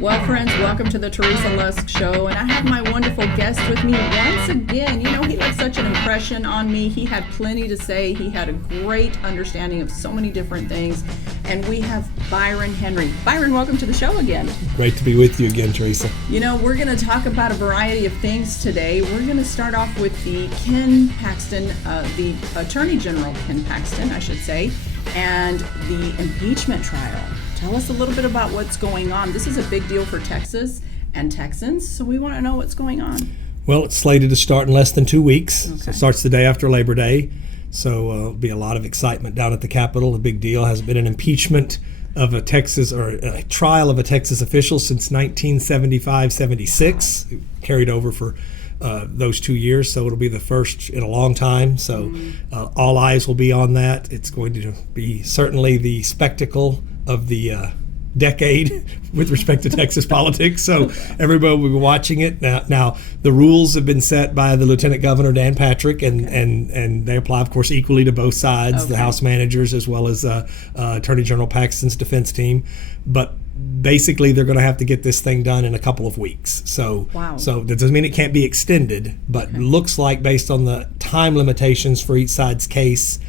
Well, friends, welcome to the Teresa Lusk Show, and I have my wonderful guest with me once again. You know, he left such an impression on me. He had plenty to say. He had a great understanding of so many different things, and we have Byron Henry. Byron, welcome to the show again. Great to be with you again, Teresa. You know, we're going to talk about a variety of things today. We're going to start off with the Ken Paxton, the Attorney General Ken Paxton, I should say, and the impeachment trial. Tell us a little bit about what's going on. This is a big deal for Texas and Texans, so we want to know what's going on. Well, it's slated to start in less than 2 weeks. Okay. So it starts the day after Labor Day. So there'll be a lot of excitement down at the Capitol. A big deal. Has been an impeachment of a Texas, or a trial of a Texas official since 1975-76. Wow. Carried over for those 2 years, so it'll be the first in a long time. So all eyes will be on that. It's going to be certainly the spectacle of the decade with respect to Texas politics. So everybody will be watching it. Now the rules have been set by the Lieutenant Governor, Dan Patrick, and they apply, of course, equally to both sides, the House managers as well as Attorney General Paxton's defense team. But basically, they're going to have to get this thing done in a couple of weeks. So that doesn't mean it can't be extended, but looks like, based on the time limitations for each side's case,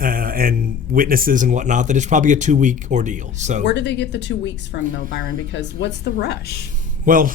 and witnesses and whatnot, that it's probably a 2-week ordeal. So where do they get the 2 weeks from, though, Byron? Because what's the rush? Well,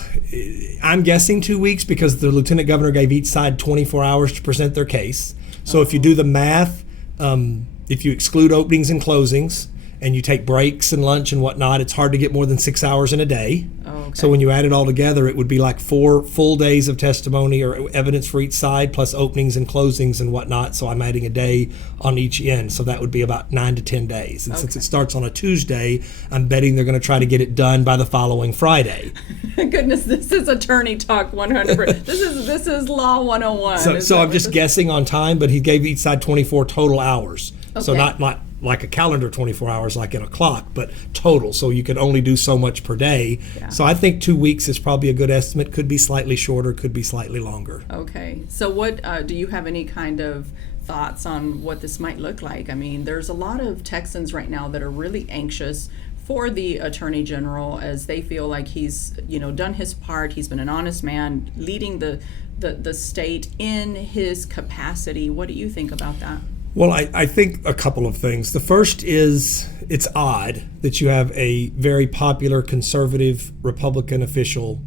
I'm guessing 2 weeks because the Lieutenant Governor gave each side 24 hours to present their case. So if you do the math, if you exclude openings and closings and you take breaks and lunch and whatnot, it's hard to get more than 6 hours in a day. So when you add it all together, it would be like 4 full days of testimony or evidence for each side, plus openings and closings and whatnot. So I'm adding a day on each end. So that would be about 9 to 10 days. And since it starts on a Tuesday, I'm betting they're going to try to get it done by the following Friday. Goodness, this is attorney talk 100%. This is law 101. So I'm just guessing on time, but he gave each side 24 total hours. So not like a calendar 24 hours like in a clock, but total. So you can only do so much per day. Yeah. So I think 2 weeks is probably a good estimate. Could be slightly shorter, could be slightly longer. Okay. So what do you have any kind of thoughts on what this might look like? I mean, there's a lot of Texans right now that are really anxious for the Attorney General, as they feel like he's, done his part. He's been an honest man leading the state in his capacity. What do you think about that? Well, I think a couple of things. The first is, it's odd that you have a very popular conservative Republican official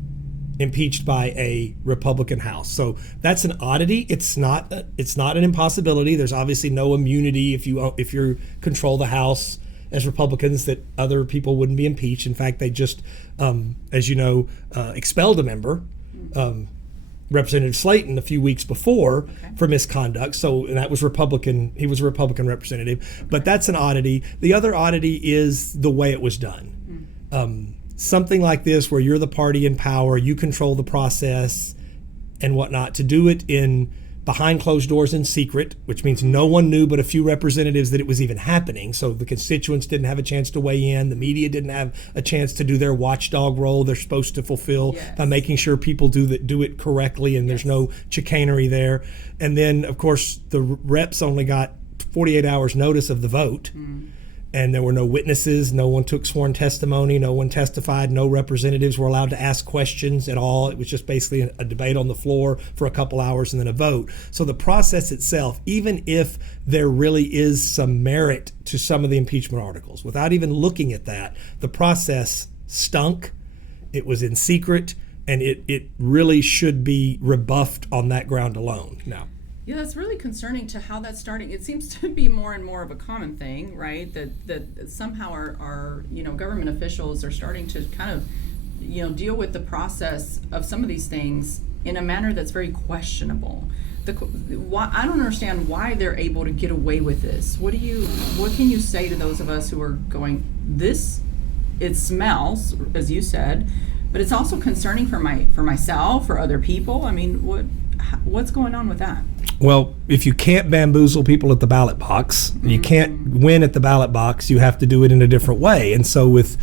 impeached by a Republican House. So that's an oddity. It's not an impossibility. There's obviously no immunity if you control the House as Republicans, that other people wouldn't be impeached. In fact, they just, as you know, expelled a member, Representative Slayton, a few weeks before for misconduct. So, and that was Republican. He was a Republican representative. But that's an oddity. The other oddity is the way it was done. Something like this, where you're the party in power, you control the process and whatnot, to do it in behind closed doors in secret, which means no one knew but a few representatives that it was even happening. So the constituents didn't have a chance to weigh in. The media didn't have a chance to do their watchdog role they're supposed to fulfill by making sure people do it correctly, and there's no chicanery there. And then, of course, the reps only got 48 hours notice of the vote. And there were no witnesses, no one took sworn testimony, no one testified, no representatives were allowed to ask questions at all. It was just basically a debate on the floor for a couple hours and then a vote. So the process itself, even if there really is some merit to some of the impeachment articles, without even looking at that, the process stunk. It was in secret, and it really should be rebuffed on that ground alone. Now, yeah, that's really concerning to how that's starting. It seems to be more and more of a common thing, right? That somehow our government officials are starting to kind of deal with the process of some of these things in a manner that's very questionable. I don't understand why they're able to get away with this. What can you say to those of us who are going, it smells, as you said, but it's also concerning for myself, for other people. I mean, what's going on with that? Well, if you can't bamboozle people at the ballot box, you can't win at the ballot box, you have to do it in a different way. And so with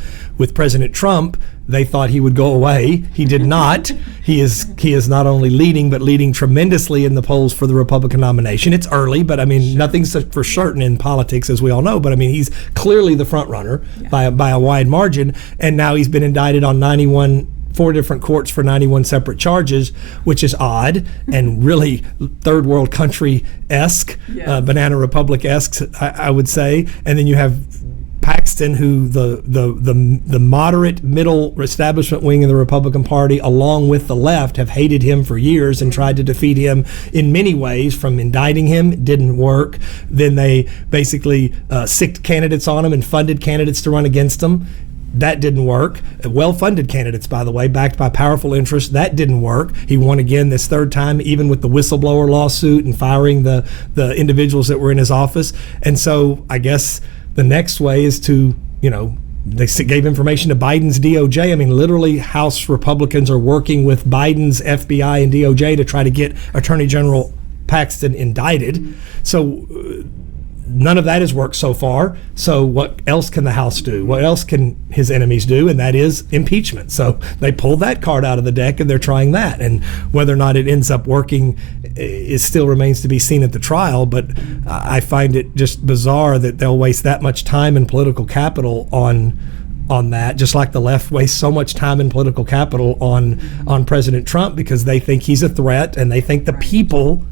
President Trump, They thought he would go away. He did not. He is not only leading, but leading tremendously in the polls for the Republican nomination. It's early, but I mean, nothing's for certain in politics, as we all know. But I mean, he's clearly the front runner by a wide margin. And now he's been indicted on 4 different courts for 91 separate charges, which is odd and really third world country-esque, Banana Republic-esque, I would say. And then you have Paxton, who the moderate middle establishment wing of the Republican Party, along with the left, have hated him for years and tried to defeat him in many ways. From indicting him, it didn't work. Then they basically sicked candidates on him and funded candidates to run against him. That didn't work. Well-funded candidates, by the way, backed by powerful interests. That didn't work. He won again this third time, even with the whistleblower lawsuit and firing the individuals that were in his office. And so I guess the next way is to, they gave information to Biden's DOJ. I mean, literally, House Republicans are working with Biden's FBI and DOJ to try to get Attorney General Paxton indicted. So none of that has worked so far. So what else can the House do? What else can his enemies do? And that is impeachment. So they pulled that card out of the deck and they're trying that. And whether or not it ends up working is still remains to be seen at the trial. But I find it just bizarre that they'll waste that much time and political capital on that, just like the left wastes so much time and political capital on President Trump, because they think he's a threat and they think the people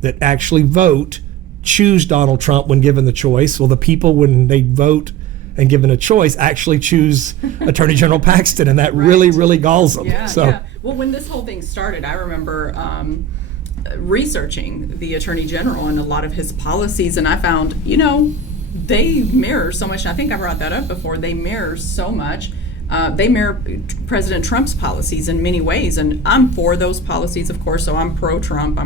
that actually vote choose Donald Trump when given the choice. Well, the people, when they vote and given a choice, actually choose Attorney General Paxton, and that really galls them. Yeah. Well, when this whole thing started, I remember researching the Attorney General and a lot of his policies, and I found, they mirror so much. I think I brought that up before. They mirror so much. They mirror President Trump's policies in many ways, and I'm for those policies, of course. So I'm pro-Trump.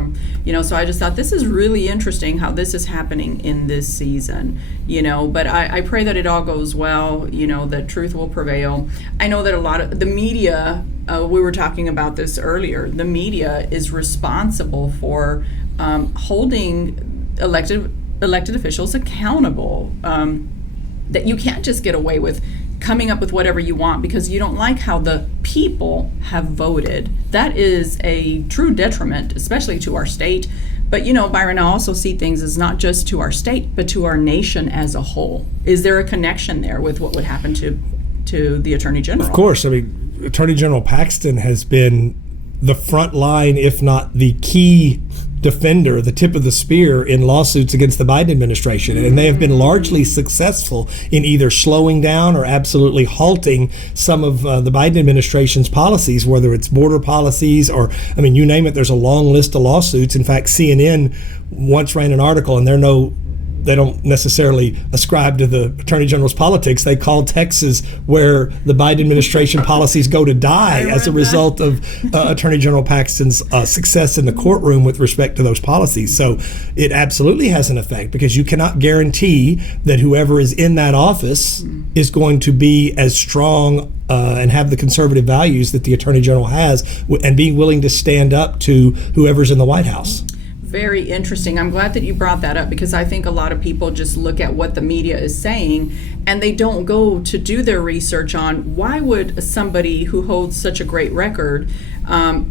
So I just thought this is really interesting how this is happening in this season. But I pray that it all goes well. That truth will prevail. I know that a lot of the media. We were talking about this earlier. The media is responsible for holding elected officials accountable. That you can't just get away with coming up with whatever you want because you don't like how the people have voted. That is a true detriment, especially to our state. But Byron, I also see things as not just to our state, but to our nation as a whole. Is there a connection there with what would happen to the Attorney General? Of course. I mean, Attorney General Paxton has been the front line, if not the key defender, the tip of the spear in lawsuits against the Biden administration. And they have been largely successful in either slowing down or absolutely halting some of the Biden administration's policies, whether it's border policies or, you name it, there's a long list of lawsuits. In fact, CNN once ran an article, and they don't necessarily ascribe to the Attorney General's politics. They call Texas where the Biden administration policies go to die as a result of Attorney General Paxton's success in the courtroom with respect to those policies. So it absolutely has an effect, because you cannot guarantee that whoever is in that office is going to be as strong and have the conservative values that the Attorney General has, and being willing to stand up to whoever's in the White House. Very interesting. I'm glad that you brought that up, because I think a lot of people just look at what the media is saying and they don't go to do their research on why would somebody who holds such a great record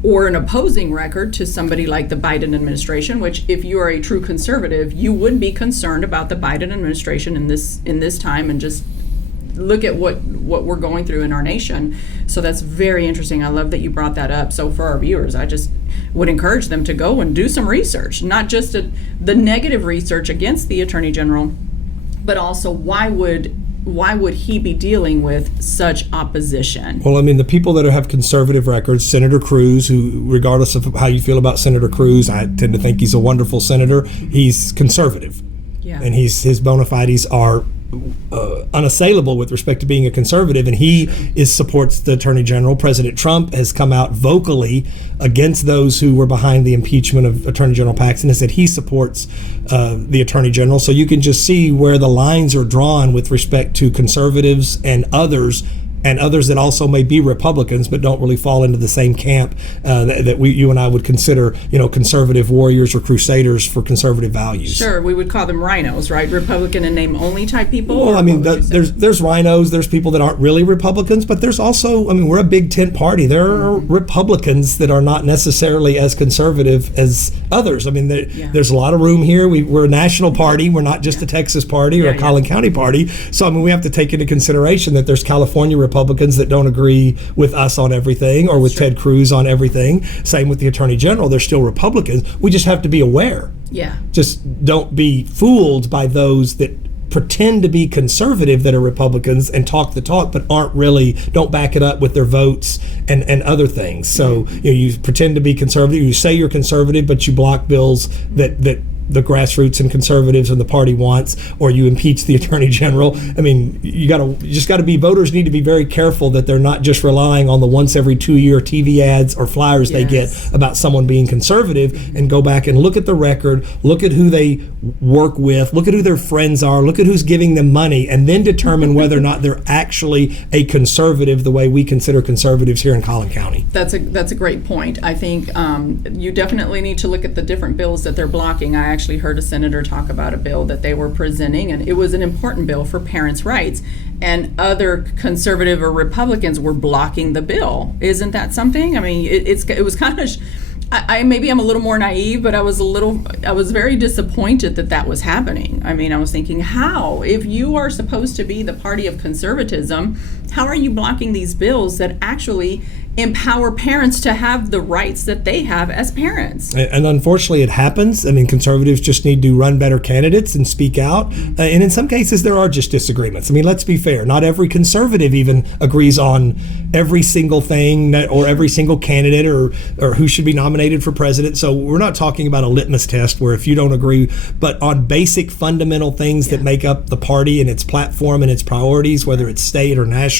or an opposing record to somebody like the Biden administration, which if you are a true conservative, you would be concerned about the Biden administration in this time, and just look at what we're going through in our nation. So that's very interesting. I love that you brought that up. So for our viewers, I just would encourage them to go and do some research, not just the negative research against the Attorney General, but also why would he be dealing with such opposition? Well, the people that have conservative records, Senator Cruz, who, regardless of how you feel about Senator Cruz, I tend to think he's a wonderful senator. He's conservative. Yeah. And his bona fides are unassailable with respect to being a conservative, and he supports the Attorney General. President Trump has come out vocally against those who were behind the impeachment of Attorney General Paxton, and said he supports the Attorney General. So you can just see where the lines are drawn with respect to conservatives and others and others that also may be Republicans but don't really fall into the same camp that you and I would consider, conservative warriors or crusaders for conservative values. Sure, we would call them rhinos, right? Republican in name only type people? Well, I mean, there's rhinos, there's people that aren't really Republicans, but there's also, I mean, we're a big tent party. There are Republicans that are not necessarily as conservative as others. I mean, there's a lot of room here. We're a national party. We're not just a Texas party or a Collin County party. So, I mean, we have to take into consideration that there's California Republicans that don't agree with us on everything or with Ted Cruz on everything. Same with the Attorney General. They're still Republicans. We just have to be aware. Yeah. Just don't be fooled by those that pretend to be conservative that are Republicans and talk the talk but don't back it up with their votes and other things. So you pretend to be conservative, you say you're conservative, but you block bills that the grassroots and conservatives and the party wants, or you impeach the Attorney General. I mean, voters need to be very careful that they're not just relying on the once every 2 year TV ads or flyers they get about someone being conservative, and go back and look at the record, look at who they work with, look at who their friends are, look at who's giving them money, and then determine whether or not they're actually a conservative the way we consider conservatives here in Collin County. That's a great point. I think you definitely need to look at the different bills that they're blocking. I actually heard a senator talk about a bill that they were presenting, and it was an important bill for parents' rights, and other conservative or Republicans were blocking the bill. Isn't that something? I mean, it was kind of maybe I'm a little more naive, but I was very disappointed that was happening. I mean, I was thinking, how, if you are supposed to be the party of conservatism, how are you blocking these bills that actually empower parents to have the rights that they have as parents? And unfortunately, it happens. I mean, conservatives just need to run better candidates and speak out. And in some cases, there are just disagreements. I mean, let's be fair. Not every conservative even agrees on every single thing or every single candidate or who should be nominated for president. So we're not talking about a litmus test where if you don't agree, but on basic fundamental things that make up the party and its platform and its priorities, whether it's state or national,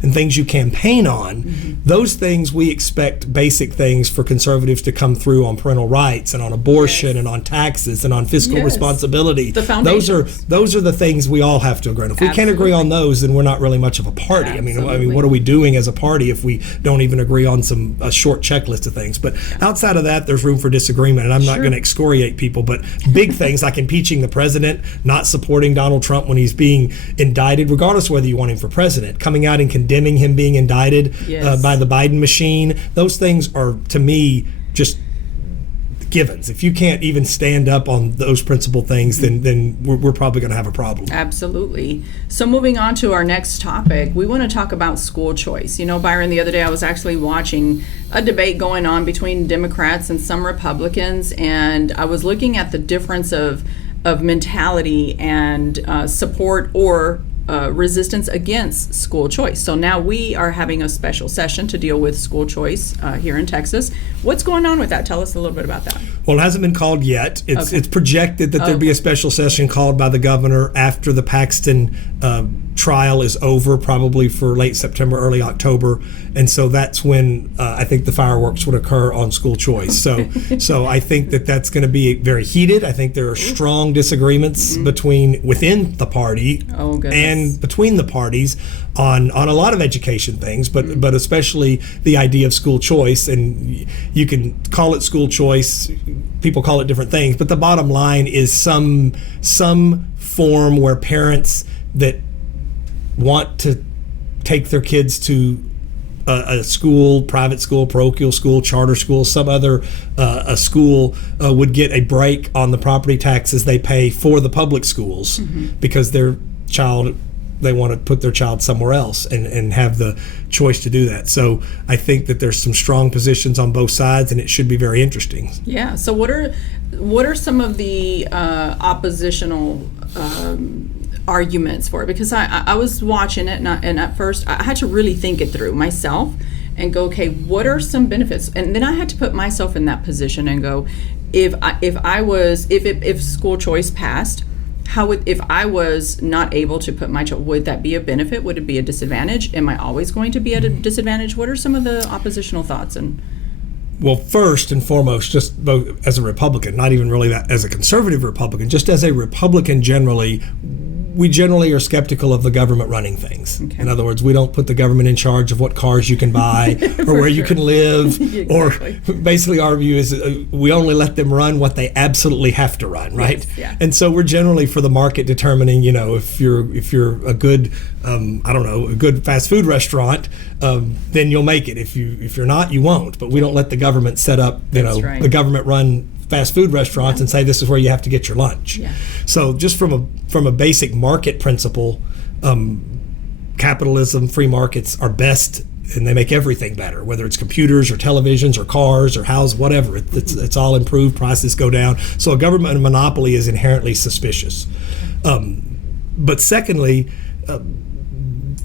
and things you campaign on, those things we expect basic things for conservatives to come through on parental rights and on abortion and on taxes and on fiscal responsibility. The foundations. Those are the things we all have to agree on. If we can't agree on those, then we're not really much of a party. I mean, what are we doing as a party if we don't even agree on a short checklist of things? But outside of that, there's room for disagreement, and I'm not going to excoriate people, but big things like impeaching the president, not supporting Donald Trump when he's being indicted, regardless of whether you want him for president, coming out and condemning him being indicted by the Biden machine. Those things are, to me, just givens. If you can't even stand up on those principal things, then we're probably going to have a problem. Absolutely. So moving on to our next topic, we want to talk about school choice. You know, Byron, the other day I was actually watching a debate going on between Democrats and some Republicans, and I was looking at the difference of mentality and support or resistance against school choice. So now we are having a special session to deal with school choice here in Texas. What's going on with that? Tell us a little bit about that. Well, it hasn't been called yet. It's projected that there'd be a special session called by the governor after the Paxton trial is over, probably for late September, early October. And so that's when I think the fireworks would occur on school choice. So I think that's going to be very heated. I think there are strong disagreements within the party and between the parties on a lot of education things, but especially the idea of school choice. And you can call it school choice, people call it different things, but the bottom line is some form where parents that want to take their kids to a school, private school, parochial school, charter school, some other a school would get a break on the property taxes they pay for the public schools because they want to put their child somewhere else and have the choice to do that. So I think that there's some strong positions on both sides, and it should be very interesting. Yeah. So what are some of the oppositional arguments for it? Because I was watching it, and at first I had to really think it through myself and go, okay, what are some benefits? And then I had to put myself in that position and go, if school choice passed, if I was not able to put my child, would that be a benefit? Would it be a disadvantage? Am I always going to be at a disadvantage? What are some of the oppositional thoughts? Well, first and foremost, just both as a Republican, not even really that as a conservative Republican, just as a Republican generally, we generally are skeptical of the government running things. Okay. In other words, we don't put the government in charge of what cars you can buy or where you can live. Exactly. Or basically our view is we only let them run what they absolutely have to run, right? Yes, yeah. And so we're generally for the market determining, if you're a good, a good fast food restaurant, then you'll make it. If you're not, you won't. But we don't let the government set up, Right. the government run fast food restaurants and say this is where you have to get your lunch. Yeah. So just from a basic market principle, capitalism, free markets are best, and they make everything better, whether it's computers or televisions or cars or houses, whatever. It's all improved, prices go down. So a government monopoly is inherently suspicious. But secondly,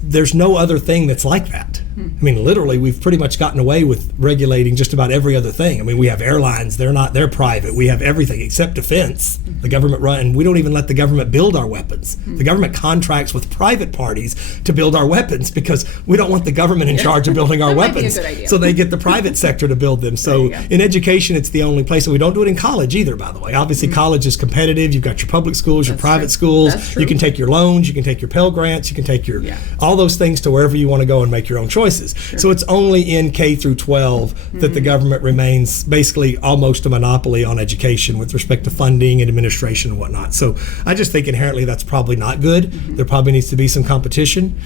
there's no other thing that's like that. I mean, literally, we've pretty much gotten away with regulating just about every other thing. I mean, we have airlines, they're private. We have everything except defense. The government and we don't even let the government build our weapons. The government contracts with private parties to build our weapons because we don't want the government in charge of building our That might be a weapons. good idea. So they get the private sector to build them. So in education, it's the only place. And we don't do it in college either, by the way. Obviously, college is competitive. You've got your public schools, your private schools. That's true. You can take your loans, you can take your Pell Grants, you can take your all those things to wherever you want to go and make your own choices. So it's only in K through 12 that the government remains basically almost a monopoly on education with respect to funding and administration and whatnot. So I just think inherently that's probably not good. There probably needs to be some competition.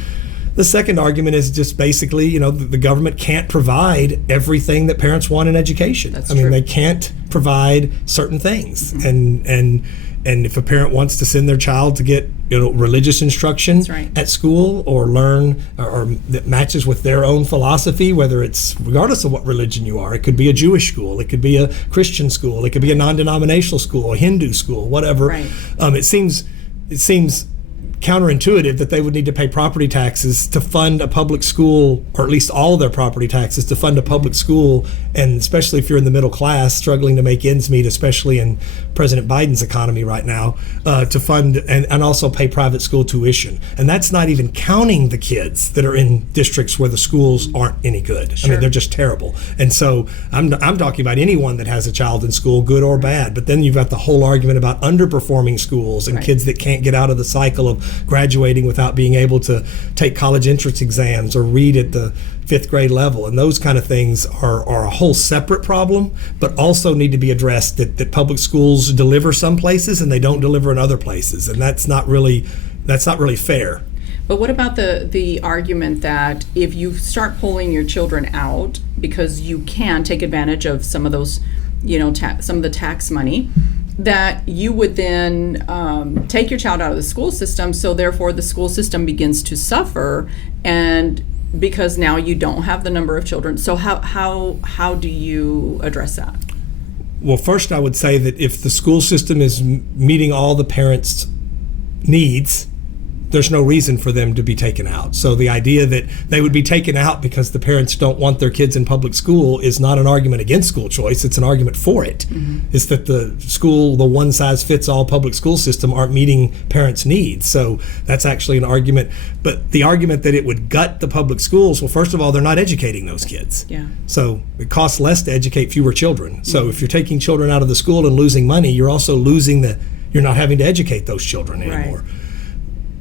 The second argument is just basically, the government can't provide everything that parents want in education. That's I mean, true. they can't provide certain things. And if a parent wants to send their child to get religious instruction That's right. at school or learn or that matches with their own philosophy, whether it's regardless of what religion you are, it could be a Jewish school, it could be a Christian school, it could be a non-denominational school, a Hindu school, whatever. Right. It seems counterintuitive that they would need to pay property taxes to fund a public school, or at least all their property taxes to fund a public school, and especially if you're in the middle class struggling to make ends meet, especially in President Biden's economy right now, to fund and also pay private school tuition. And that's not even counting the kids that are in districts where the schools aren't any good. I mean, they're just terrible. And so I'm talking about anyone that has a child in school, good or bad. But then you've got the whole argument about underperforming schools and kids that can't get out of the cycle of graduating without being able to take college entrance exams or read at the 5th grade level. And those kind of things are a whole separate problem, but also need to be addressed, that public schools deliver some places and they don't deliver in other places. And that's not really fair. But what about the argument that if you start pulling your children out because you can take advantage of some of those, some of the tax money, that you would then take your child out of the school system, so therefore the school system begins to suffer, and because now you don't have the number of children. So how do you address that? Well, first I would say that if the school system is meeting all the parents' needs, there's no reason for them to be taken out. So the idea that they would be taken out because the parents don't want their kids in public school is not an argument against school choice. It's an argument for it. It's that the one-size-fits-all public school system aren't meeting parents' needs. So that's actually an argument. But the argument that it would gut the public schools, well, first of all, they're not educating those kids. Yeah. So it costs less to educate fewer children. So if you're taking children out of the school and losing money, you're also you're not having to educate those children anymore. Right.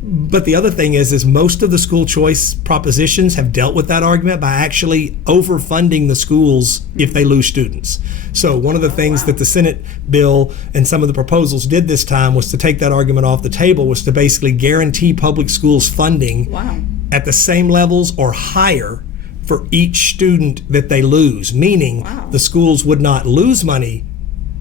But the other thing is most of the school choice propositions have dealt with that argument by actually overfunding the schools if they lose students. So one of the things that the Senate bill and some of the proposals did this time was to take that argument off the table, was to basically guarantee public schools funding at the same levels or higher for each student that they lose, meaning the schools would not lose money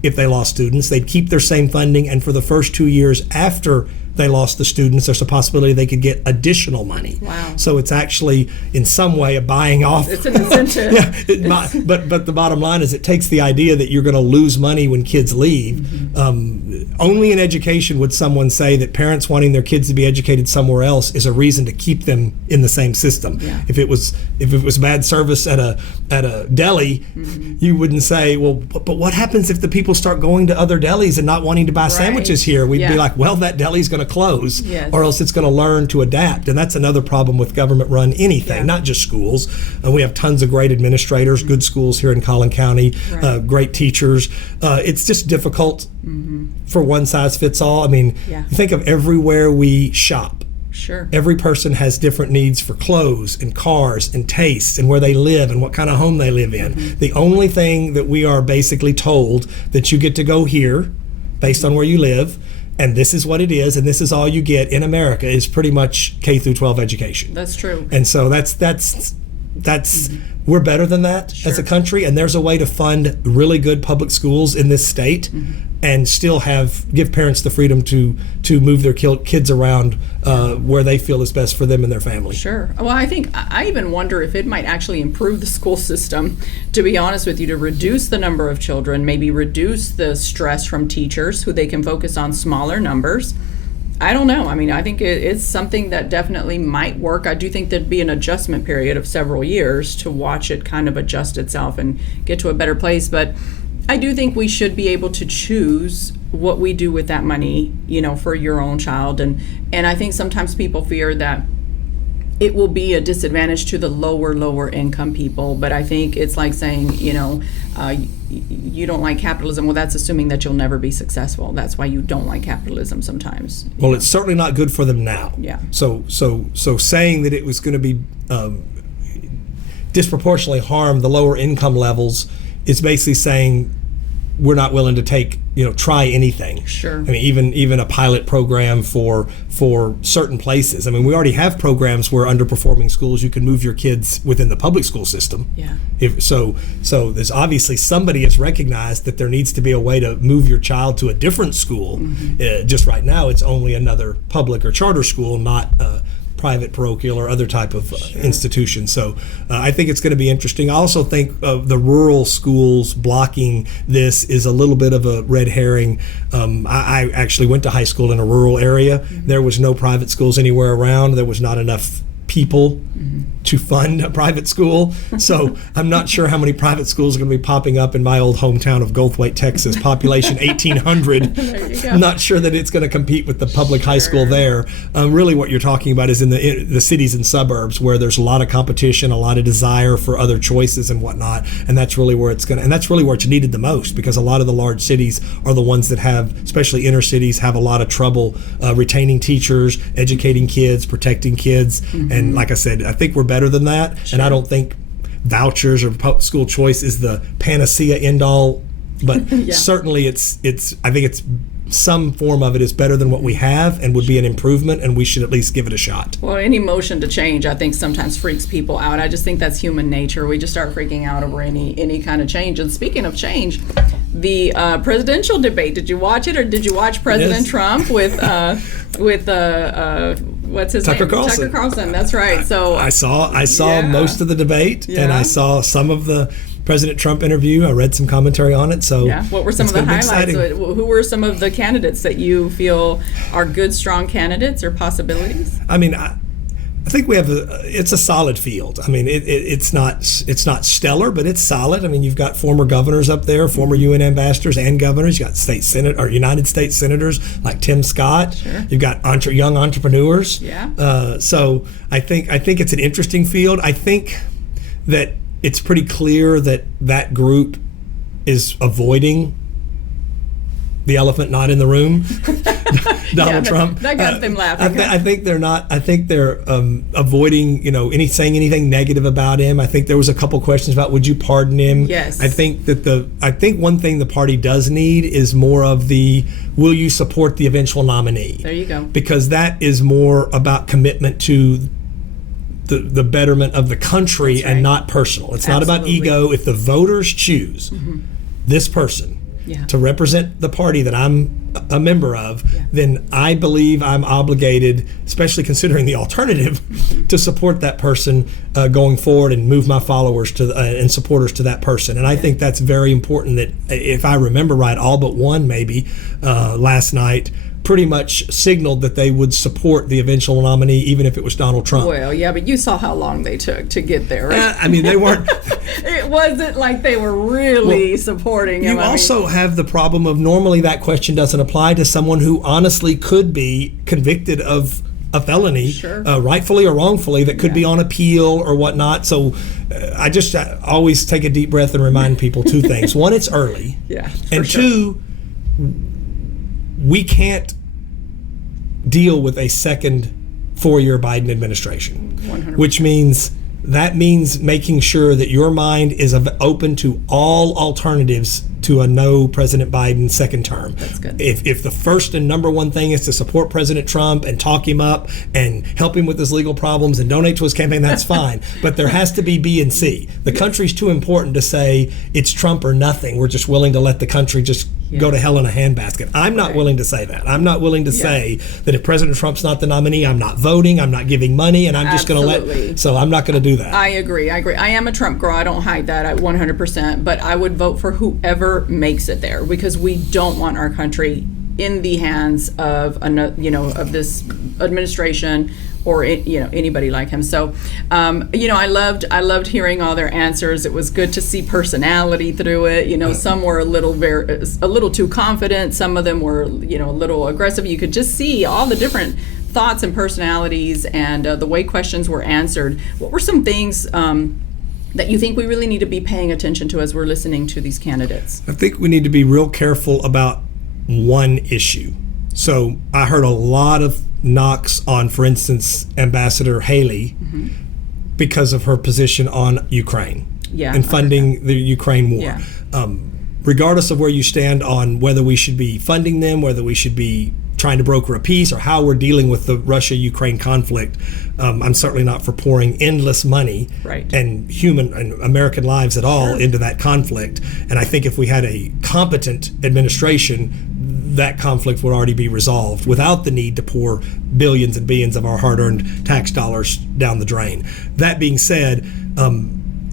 if they lost students. They'd keep their same funding, and for the first 2 years after they lost the students, there's a possibility they could get additional money. Wow. So it's actually in some way a buying off. It's an incentive. But the bottom line is it takes the idea that you're going to lose money when kids leave. Only in education would someone say that parents wanting their kids to be educated somewhere else is a reason to keep them in the same system. Yeah. If it was bad service at a deli, you wouldn't say, well, but what happens if the people start going to other delis and not wanting to buy sandwiches here? We'd be like, well, that deli's going to close, Yes. or else it's going to learn to adapt. And that's another problem with government-run anything, not just schools. We have tons of great administrators, good schools here in Collin County, great teachers. It's just difficult for one size fits all. I mean, think of everywhere we shop. Sure. Every person has different needs for clothes and cars and tastes and where they live and what kind of home they live in. The only thing that we are basically told that you get to go here based on where you live, and this is what it is, and this is all you get in America, is pretty much K through 12 education. That's true. And so that's we're better than that as a country, and there's a way to fund really good public schools in this state and still give parents the freedom to move their kids around where they feel is best for them and their family. Sure. Well, I even wonder if it might actually improve the school system, to be honest with you, to reduce the number of children, maybe reduce the stress from teachers who they can focus on smaller numbers. I don't know. I mean, I think it's something that definitely might work. I do think there'd be an adjustment period of several years to watch it kind of adjust itself and get to a better place. But I do think we should be able to choose what we do with that money, for your own child. And I think sometimes people fear that it will be a disadvantage to the lower income people. But I think it's like saying, you don't like capitalism. Well, that's assuming that you'll never be successful. That's why you don't like capitalism sometimes. Well, it's certainly not good for them now. Yeah. So saying that it was going to be disproportionately harm the lower income levels is basically saying we're not willing to try anything. Sure. I mean, even a pilot program for certain places. I mean, we already have programs where underperforming schools, you can move your kids within the public school system. Yeah. So there's obviously somebody has recognized that there needs to be a way to move your child to a different school. Just right now, it's only another public or charter school, not private, parochial, or other type of institution. So I think it's going to be interesting. I also think the rural schools blocking this is a little bit of a red herring. I actually went to high school in a rural area. There was no private schools anywhere around. There was not enough people to fund a private school. So I'm not sure how many private schools are going to be popping up in my old hometown of Goldthwaite, Texas, population 1,800. There you go. I'm not sure that it's going to compete with the public high school there. Really what you're talking about is in the cities and suburbs where there's a lot of competition, a lot of desire for other choices and whatnot. And that's really where that's really where it's needed the most, because a lot of the large cities are the ones that have, especially inner cities, have a lot of trouble retaining teachers, educating kids, protecting kids. And like I said, I think we're better than that. And I don't think vouchers or school choice is the panacea end all, but certainly it's I think it's some form of it is better than what we have and would be an improvement, and we should at least give it a shot. Well, any motion to change, I think, sometimes freaks people out. I just think that's human nature. We just start freaking out over any kind of change. And speaking of change, the presidential debate, did you watch it, or did you watch President Trump with what's his Tucker name? Carlson. Tucker Carlson. That's right. So I saw most of the debate, and I saw some of the President Trump interview. I read some commentary on it. So what were some of the highlights? Who were some of the candidates that you feel are good, strong candidates or possibilities? I mean, I think we have it's a solid field. I mean, it's not stellar, but it's solid. I mean, you've got former governors up there, former UN ambassadors and governors. You got United States senators like Tim Scott. Sure. You've got young entrepreneurs. Yeah. So I think it's an interesting field. I think that it's pretty clear that group is avoiding the elephant not in the room, Donald Trump. That got them laughing. I think they're not. I think they're avoiding, saying anything negative about him. I think there was a couple questions about would you pardon him. Yes. I think one thing the party does need is more of the will you support the eventual nominee. There you go. Because that is more about commitment to the betterment of the country and not personal. It's not about ego. If the voters choose this person to represent the party that I'm a member of, then I believe I'm obligated, especially considering the alternative, to support that person going forward and move my followers and supporters to that person. And I think that's very important that, if I remember right, all but one maybe last night pretty much signaled that they would support the eventual nominee, even if it was Donald Trump. Well, yeah, but you saw how long they took to get there, right? I mean, they weren't. It wasn't like they were really supporting him. You also have the problem of normally that question doesn't apply to someone who honestly could be convicted of a felony, Sure. Rightfully or wrongfully, that could be on appeal or whatnot. So I just always take a deep breath and remind people two things. One, it's early. Yeah, and for sure. two, we can't deal with a second four-year Biden administration, 100%. which means making sure that your mind is open to all alternatives to a no President Biden second term. That's good. If the first and number one thing is to support President Trump and talk him up and help him with his legal problems and donate to his campaign, that's fine. But there has to be B and C. The country's too important to say it's Trump or nothing. We're just willing to let the country just go to hell in a handbasket. I'm not willing to say that. I'm not willing to say that if President Trump's not the nominee, I'm not voting, I'm not giving money, and I'm just going to let. So I'm not going to do that. I agree. I am a Trump girl. I don't hide that at 100%. But I would vote for whoever makes it there, because we don't want our country in the hands of of this administration or anybody like him. So I loved hearing all their answers. It was good to see personality through it. Some were a little too confident. Some of them were a little aggressive. You could just see all the different thoughts and personalities and the way questions were answered. What were some things that you think we really need to be paying attention to as we're listening to these candidates? I think we need to be real careful about one issue. So I heard a lot of knocks on, for instance, Ambassador Haley because of her position on Ukraine and funding the Ukraine war. Yeah. Regardless of where you stand on whether we should be funding them, whether we should be trying to broker a peace, or how we're dealing with the Russia-Ukraine conflict, I'm certainly not for pouring endless money and human and American lives at all into that conflict. And I think if we had a competent administration, that conflict would already be resolved without the need to pour billions and billions of our hard-earned tax dollars down the drain. That being said,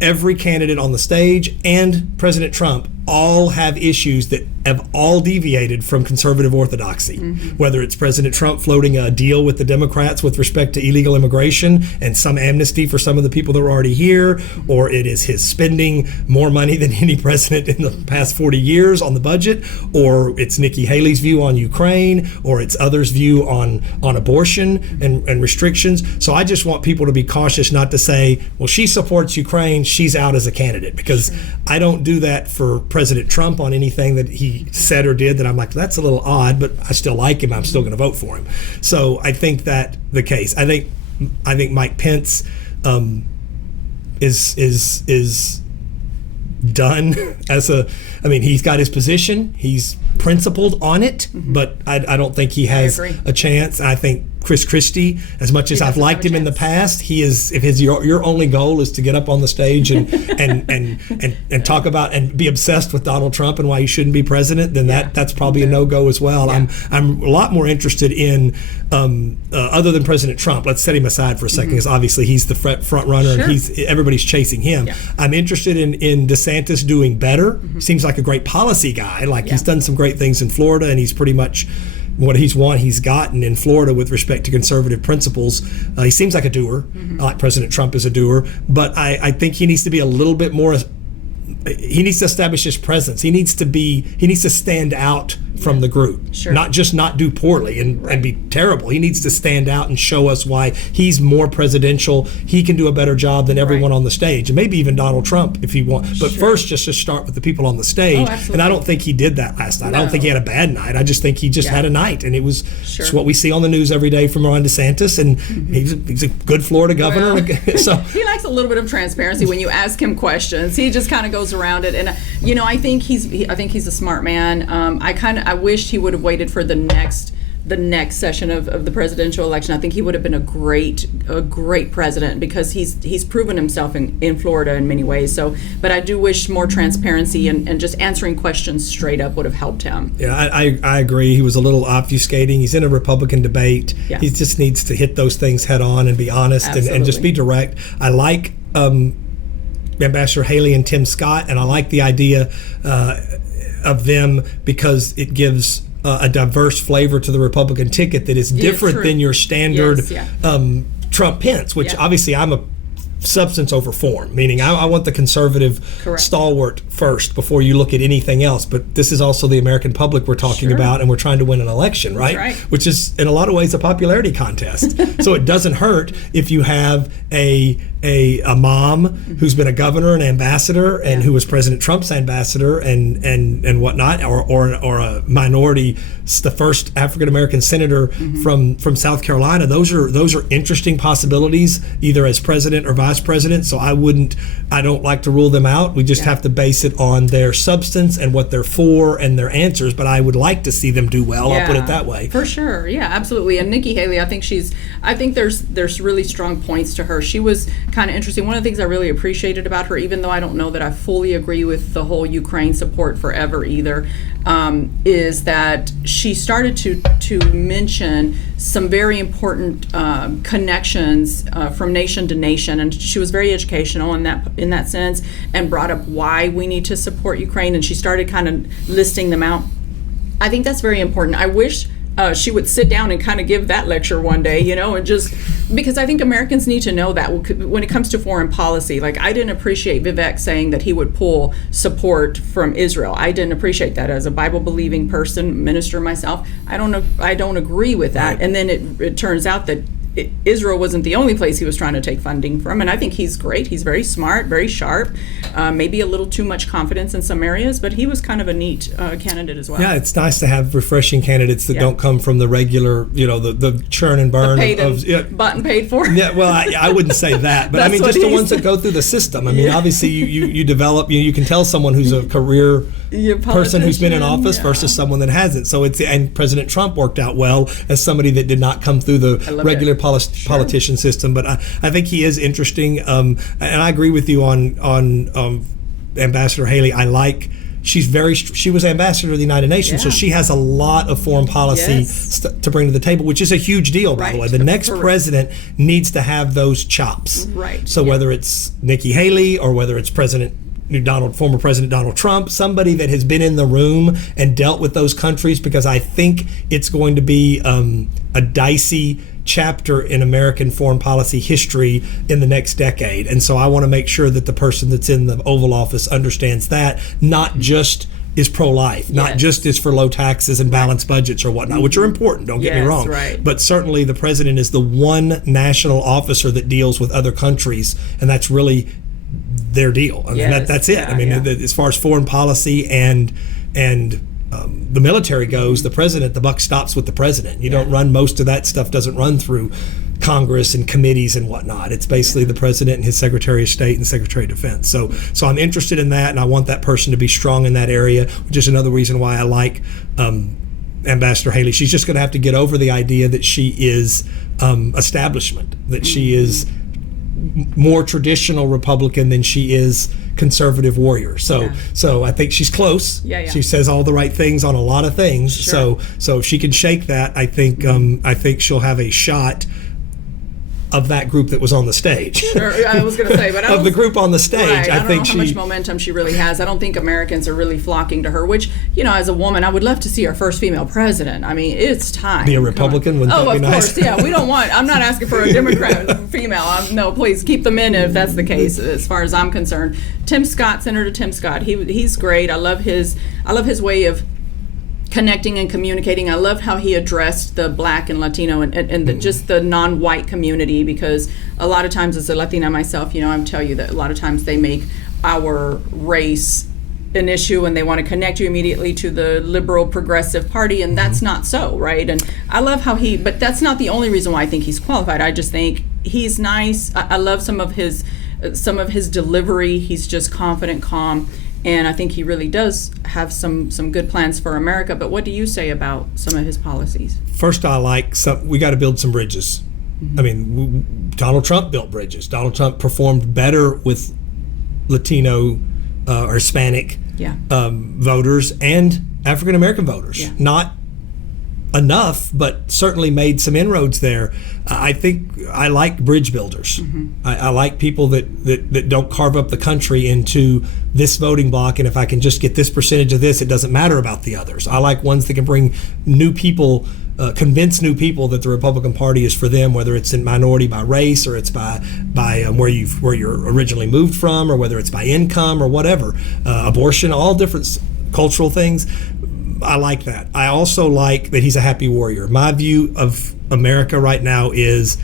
every candidate on the stage and President Trump all have issues that have all deviated from conservative orthodoxy, whether it's President Trump floating a deal with the Democrats with respect to illegal immigration and some amnesty for some of the people that are already here, or it is his spending more money than any president in the past 40 years on the budget, or it's Nikki Haley's view on Ukraine, or it's others' view on abortion and restrictions. So I just want people to be cautious not to say, well, she supports Ukraine, she's out as a candidate, because I don't do that for President Trump on anything that he said or did that I'm like, that's a little odd, but I still like him, I'm still going to vote for him. So I think that the case. I think Mike Pence is done as he's got his position, he's principled on it, but I don't think he has a chance. I think Chris Christie, as much as I've liked him in the past, he is. If your only goal is to get up on the stage and talk about and be obsessed with Donald Trump and why he shouldn't be president, then that's probably a no-go as well. Yeah. I'm a lot more interested in other than President Trump. Let's set him aside for a second, because obviously he's the front runner and everybody's chasing him. Yeah. I'm interested in DeSantis doing better. Seems like a great policy guy. He's done some great things in Florida, and he's pretty much what he's gotten in Florida with respect to conservative principles. He seems like a doer, like President Trump is a doer, but I think he needs to be a little bit more. He needs to establish his presence. He needs to stand out from the group, not just not do poorly and be terrible. He needs to stand out and show us why he's more presidential. He can do a better job than everyone on the stage, and maybe even Donald Trump if he wants. But first, just to start with the people on the stage. And I don't think he did that last night. I don't think he had a bad night. I just think he just had a night, and it's what we see on the news every day from Ron DeSantis, and he's a good Florida governor. Well, so he likes a little bit of transparency when you ask him questions. He just kind of goes around it, and I think he's a smart man. I wished he would have waited for the next session of the presidential election. I think he would have been a great president, because he's proven himself in Florida in many ways. So, but I do wish more transparency and just answering questions straight up would have helped him. Yeah, I agree. He was a little obfuscating. He's in a Republican debate. Yeah. He just needs to hit those things head on and be honest and just be direct. I like Ambassador Haley and Tim Scott, and I like the idea of them because it gives a diverse flavor to the Republican ticket that is different than your standard Trump-Pence, which obviously I'm a substance over form, meaning I want the conservative stalwart first before you look at anything else. But this is also the American public we're talking about, and we're trying to win an election, right? Which is in a lot of ways a popularity contest. So it doesn't hurt if you have a mom who's been a governor, an ambassador, and who was President Trump's ambassador and whatnot, or a minority, the first African American senator from South Carolina. Those are interesting possibilities, either as president or vice president. So I don't like to rule them out. We just have to base it on their substance and what they're for and their answers. But I would like to see them do well. I'll put it that way. For sure. Yeah, absolutely. And Nikki Haley, I think there's really strong points to her. She was kind of interesting. One of the things I really appreciated about her, even though I don't know that I fully agree with the whole Ukraine support forever either, is that she started to mention some very important connections from nation to nation, and she was very educational in that sense, and brought up why we need to support Ukraine, and she started kind of listing them out. I think that's very important. I wish she would sit down and kind of give that lecture one day, and just because I think Americans need to know that when it comes to foreign policy. Like, I didn't appreciate Vivek saying that he would pull support from Israel. I didn't appreciate that as a Bible-believing person, minister myself. I don't agree with that. Right. And then it turns out that Israel wasn't the only place he was trying to take funding from, and I think he's great. He's very smart, very sharp, maybe a little too much confidence in some areas, but he was kind of a neat candidate as well. Yeah, it's nice to have refreshing candidates that don't come from the regular, the churn and burn bought and paid for. Yeah, well, I wouldn't say that, but I mean just the ones that go through the system. I mean, obviously you develop, you can tell someone who's a career person who's been in office versus someone that hasn't. So and President Trump worked out well as somebody that did not come through the regular politician system. But I think he is interesting, and I agree with you on Ambassador Haley. She was ambassador to the United Nations, so she has a lot of foreign policy to bring to the table, which is a huge deal, by the way. The next president needs to have those chops. Right. So whether it's Nikki Haley or whether it's former President Donald Trump, somebody that has been in the room and dealt with those countries, because I think it's going to be a dicey chapter in American foreign policy history in the next decade. And so I want to make sure that the person that's in the Oval Office understands that, not just is pro-life, not just is for low taxes and balanced budgets or whatnot, which are important, don't get me wrong. Right. But certainly the president is the one national officer that deals with other countries, and that's really their deal. I mean, that's it. As far as foreign policy and the military goes, the buck stops with the president. You don't run, most of that stuff doesn't run through Congress and committees and whatnot. It's basically the president and his Secretary of State and Secretary of Defense. So I'm interested in that, and I want that person to be strong in that area, which is another reason why I like Ambassador Haley. She's just going to have to get over the idea that she is establishment, that she is more traditional Republican than she is conservative warrior. So I think she's close. She says all the right things on a lot of things. So if she can shake that, I think she'll have a shot of that group that was on the stage. Sure, I was going to say, but of the group on the stage, I don't know how much momentum she really has. I don't think Americans are really flocking to her, which, as a woman, I would love to see our first female president. I mean, it's time. Be a Republican? Wouldn't that be nice? Of course, I'm not asking for a Democrat female. No, please keep them in if that's the case, as far as I'm concerned. Senator Tim Scott, he's great. I love his way of connecting and communicating. I love how he addressed the Black and Latino and just the non-white community, because a lot of times as a Latina myself, I would tell you that a lot of times they make our race an issue and they want to connect you immediately to the liberal progressive party, and that's not so, right? And I love how but that's not the only reason why I think he's qualified. I just think he's nice. I love some of his delivery. He's just confident, calm. And I think he really does have some good plans for America. But what do you say about some of his policies? First, we got to build some bridges. I mean, Donald Trump built bridges. Donald Trump performed better with Latino or Hispanic voters and African American voters. Not enough, but certainly made some inroads there. I think I like bridge builders. I like people that don't carve up the country into this voting block, and if I can just get this percentage of this, it doesn't matter about the others. I like ones that can bring new people, convince new people that the Republican Party is for them, whether it's in minority by race, or it's by where you're originally moved from, or whether it's by income or whatever, abortion, all different cultural things. I like that. I also like that he's a happy warrior. My view of America right now is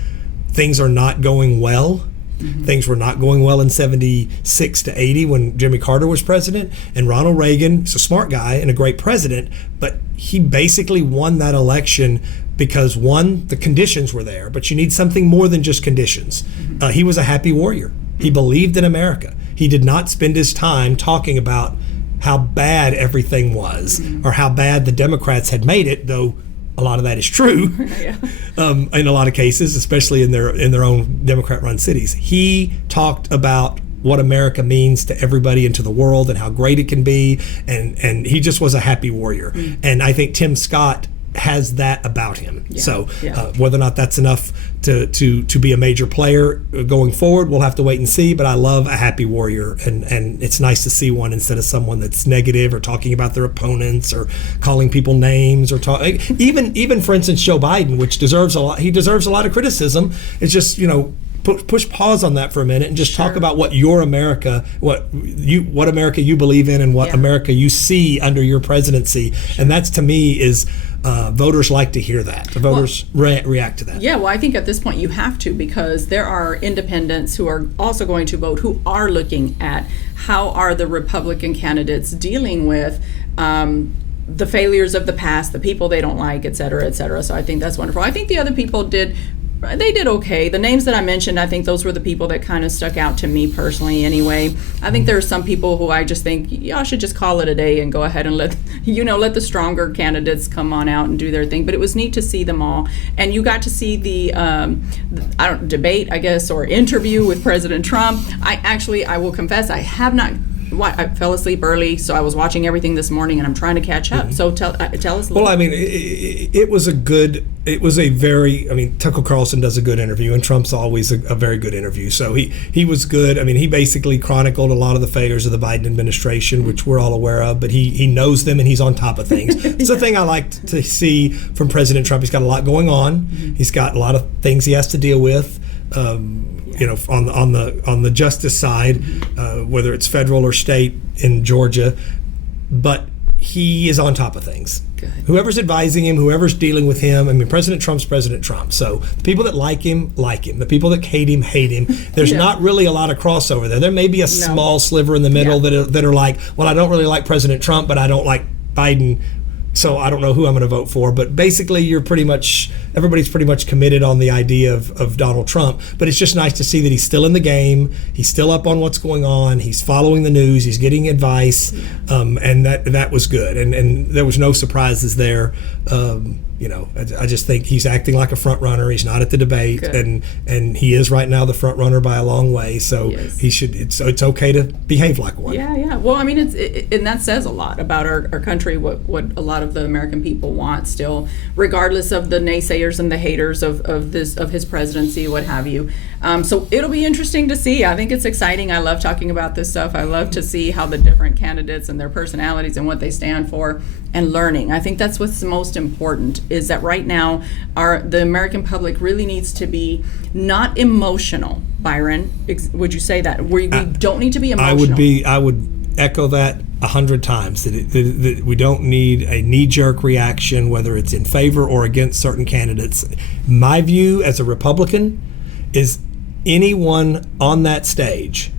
things are not going well. Mm-hmm. Things were not going well in 76 to 80 when Jimmy Carter was president, and Ronald Reagan is a smart guy and a great president, but he basically won that election because, one, the conditions were there, but you need something more than just conditions. Mm-hmm. He was a happy warrior. He believed in America. He did not spend his time talking about how bad everything was, mm-hmm. or how bad the Democrats had made it, though a lot of that is true. Yeah. In a lot of cases, especially in their own Democrat-run cities. He talked about what America means to everybody and to the world, and how great it can be, and he just was a happy warrior. Mm-hmm. And I think Tim Scott has that about him. Yeah. So whether or not that's enough to be a major player going forward, we'll have to wait and see. But I love a happy warrior, and it's nice to see one instead of someone that's negative or talking about their opponents or calling people names or even for instance Joe Biden, which deserves a lot. He deserves a lot of criticism. It's just, push pause on that for a minute and just talk about what your America, what America you believe in, and what America you see under your presidency. Sure. And that's, to me, is voters like to hear that. The voters react to that. Yeah, well, I think at this point you have to, because there are independents who are also going to vote, who are looking at how are the Republican candidates dealing with the failures of the past, the people they don't like, et cetera, et cetera. So I think that's wonderful. I think the other people did okay. The names that I mentioned, I think those were the people that kind of stuck out to me personally anyway. I think there are some people who I just think y'all should just call it a day and go ahead and let the stronger candidates come on out and do their thing. But it was neat to see them all. And you got to see the debate, I guess, or interview with President Trump. I will confess, I have not. I fell asleep early, so I was watching everything this morning, and I'm trying to catch up. Mm-hmm. So tell us a little. Well, I mean, it was a very, Tucker Carlson does a good interview, and Trump's always a very good interview. So he was good. I mean, he basically chronicled a lot of the failures of the Biden administration, mm-hmm. which we're all aware of, but he knows them, and he's on top of things. It's the thing I like to see from President Trump. He's got a lot going on. Mm-hmm. He's got a lot of things he has to deal with. On the justice side, whether it's federal or state in Georgia, but he is on top of things. Good. Whoever's advising him, whoever's dealing with him, President Trump's President Trump. So the people that like him. The people that hate him. There's not really a lot of crossover there. There may be a small sliver in the middle that are like, well, I don't really like President Trump, but I don't like Biden, so I don't know who I'm going to vote for. But basically, everybody's pretty much committed on the idea of Donald Trump. But it's just nice to see that he's still in the game. He's still up on what's going on. He's following the news. He's getting advice, and that was good. And there was no surprises there. I just think he's acting like a front runner. He's not at the debate, and he is right now the front runner by a long way. So he should. It's okay to behave like one. Yeah. Well, and that says a lot about our country. What a lot of the American people want still, regardless of the naysayers and the haters of his presidency, what have you. So it'll be interesting to see. I think it's exciting. I love talking about this stuff. I love to see how the different candidates and their personalities and what they stand for, and learning. I think that's what's the most important, is that right now the American public really needs to be not emotional. Byron, would you say that? We don't need to be emotional. I would echo that 100 times, that we don't need a knee-jerk reaction, whether it's in favor or against certain candidates. My view as a Republican is anyone on that stage,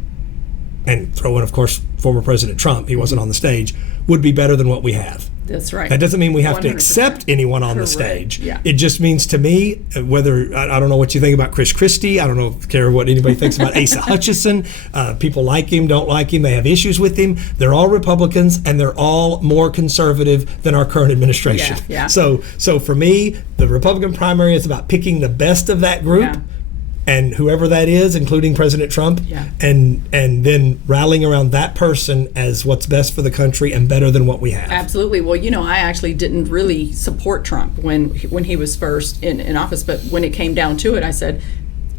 and throw in, of course, former President Trump, he wasn't on the stage, would be better than what we have. That's right. That doesn't mean we have 100%. To accept anyone on the stage. Yeah. It just means, to me, whether I don't know what you think about Chris Christie. I don't care what anybody thinks about Asa Hutchinson. People like him, don't like him. They have issues with him. They're all Republicans, and they're all more conservative than our current administration. Yeah. So for me, the Republican primary is about picking the best of that group. Yeah. And whoever that is, including President Trump, and then rallying around that person as what's best for the country and better than what we have. Absolutely. Well, I actually didn't really support Trump when he was first in office, but when it came down to it, I said,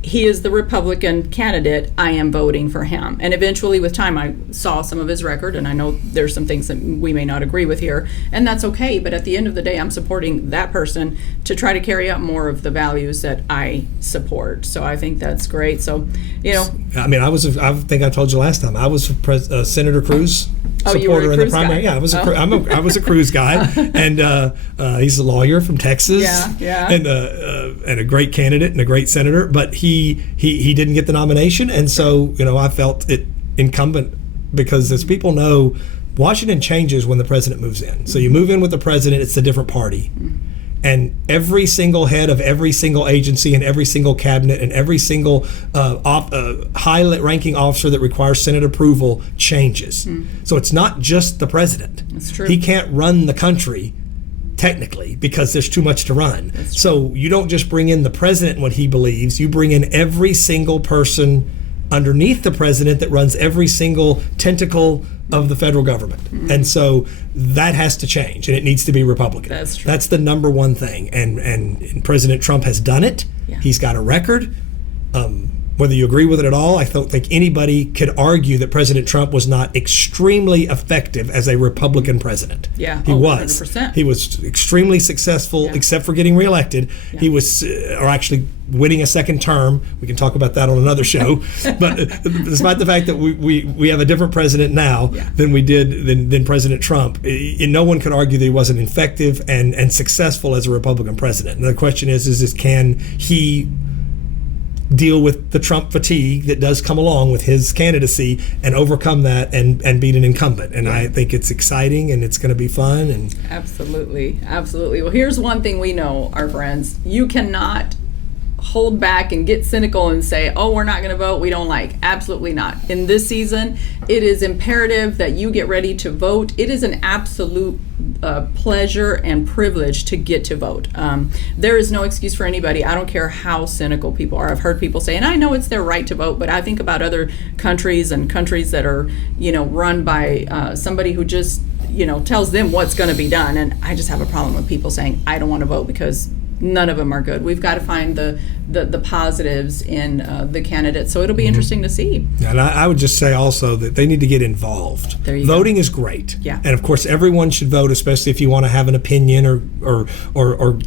he is the Republican candidate, I am voting for him. And eventually with time, I saw some of his record, and I know there's some things that we may not agree with here, and that's okay. But at the end of the day, I'm supporting that person to try to carry out more of the values that I support. So I think that's great. So, I mean, I think I told you last time, I was Senator Cruz supporter in the primary. Guy. Yeah, I was a Cruz guy, and he's a lawyer from Texas, and a great candidate and a great senator. But he didn't get the nomination, and so I felt it incumbent, because as people know, Washington changes when the president moves in. So you move in with the president, it's a different party. And every single head of every single agency and every single cabinet and every single high-ranking officer that requires Senate approval changes. So it's not just the president. That's true. He can't run the country technically because there's too much to run. So you don't just bring in the president and what he believes. You bring in every single person underneath the president that runs every single tentacle of the federal government. And so that has to change, and it needs to be Republican. That's true. That's the number one thing, and President Trump has done it. He's got a record. Whether you agree with it at all, I don't think anybody could argue that President Trump was not extremely effective as a Republican president. Yeah, he was. 100%. He was extremely successful, except for getting reelected. He was, or actually winning a second term. We can talk about that on another show. But despite the fact that we have a different president now than we did than President Trump, no one could argue that he wasn't effective and successful as a Republican president. And the question is can he deal with the Trump fatigue that does come along with his candidacy and overcome that and beat an incumbent. And I think it's exciting and it's going to be fun. And Absolutely. Well, here's one thing we know, our friends. You cannot hold back and get cynical and say, oh, we're not going to vote, we don't like. Absolutely not. In this season, it is imperative that you get ready to vote. It is an absolute pleasure and privilege to get to vote. There is no excuse for anybody. I don't care how cynical people are. I've heard people say, and I know it's their right to vote, but I think about other countries and countries that are, run by somebody who just, tells them what's going to be done. And I just have a problem with people saying, I don't want to vote, because none of them are good. We've got to find the positives in the candidates. So it'll be interesting to see. Yeah, and I would just say also that they need to get involved. Voting is great. Yeah. And of course, everyone should vote, especially if you want to have an opinion or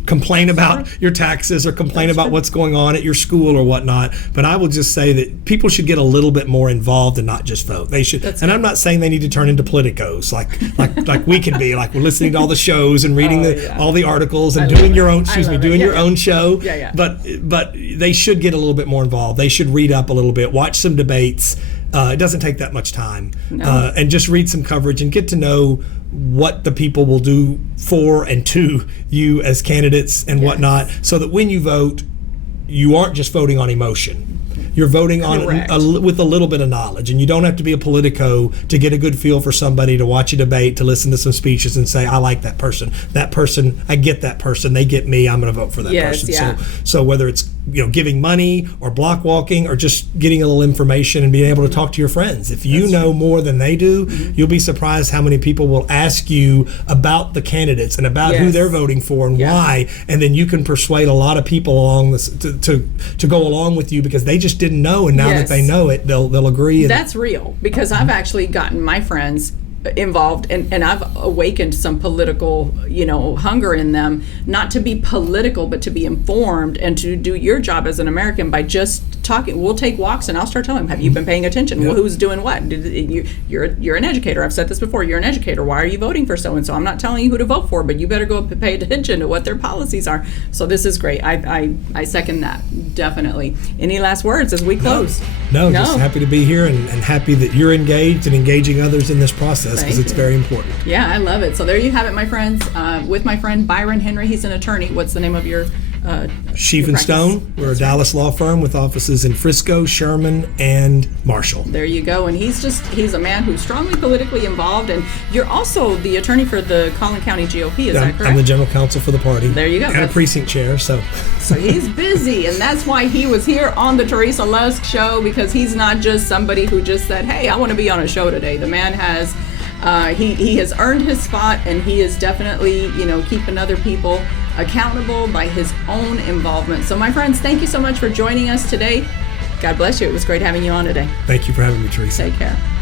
complain about your taxes or complain about what's going on at your school or whatnot. But I will just say that people should get a little bit more involved and not just vote. They should. And I'm not saying they need to turn into politicos like we can be. Like we're listening to all the shows and reading all the articles and doing your own. Doing your own show. But they should get a little bit more involved. They should read up a little bit, watch some debates. It doesn't take that much time. And just read some coverage and get to know what the people will do for and to you as candidates and whatnot, so that when you vote, you aren't just voting on emotion. You're voting on with a little bit of knowledge, and you don't have to be a politico to get a good feel for somebody, to watch a debate, to listen to some speeches and say, I like that person. That person, I get that person. They get me. I'm going to vote for that person. Yeah. So whether it's giving money or block walking or just getting a little information and being able to talk to your friends. If you know more than they do, you'll be surprised how many people will ask you about the candidates and about who they're voting for and why, and then you can persuade a lot of people along this to go along with you, because they just didn't know, and now that they know it, they'll agree. That's real, because I've actually gotten my friends involved, and I've awakened some political hunger in them, not to be political but to be informed and to do your job as an American by just talking. We'll take walks and I'll start telling them, have you been paying attention? Well, who's doing what? You're an educator. I've said this before. You're an educator. Why are you voting for so and so? I'm not telling you who to vote for, but you better go pay attention to what their policies are. So this is great. I second that, definitely. Any last words as we close? No, just happy to be here and happy that you're engaged and engaging others in this process, because it's very important. Yeah, I love it. So there you have it, my friends, with my friend Byron Henry. He's an attorney. What's the name of your Sheaf and Stone. We're a Dallas law firm with offices in Frisco, Sherman, and Marshall. There you go. And he's a man who's strongly politically involved. And you're also the attorney for the Collin County GOP, is that correct? I'm the general counsel for the party. There you go. And a precinct chair, so he's busy, and that's why he was here on the Teresa Lusk show, because he's not just somebody who just said, hey, I want to be on a show today. The man has he has earned his spot, and he is definitely keeping other people accountable by his own involvement. So my friends, thank you so much for joining us today. God bless you. It was great having you on today. Thank you for having me, Teresa. Take care.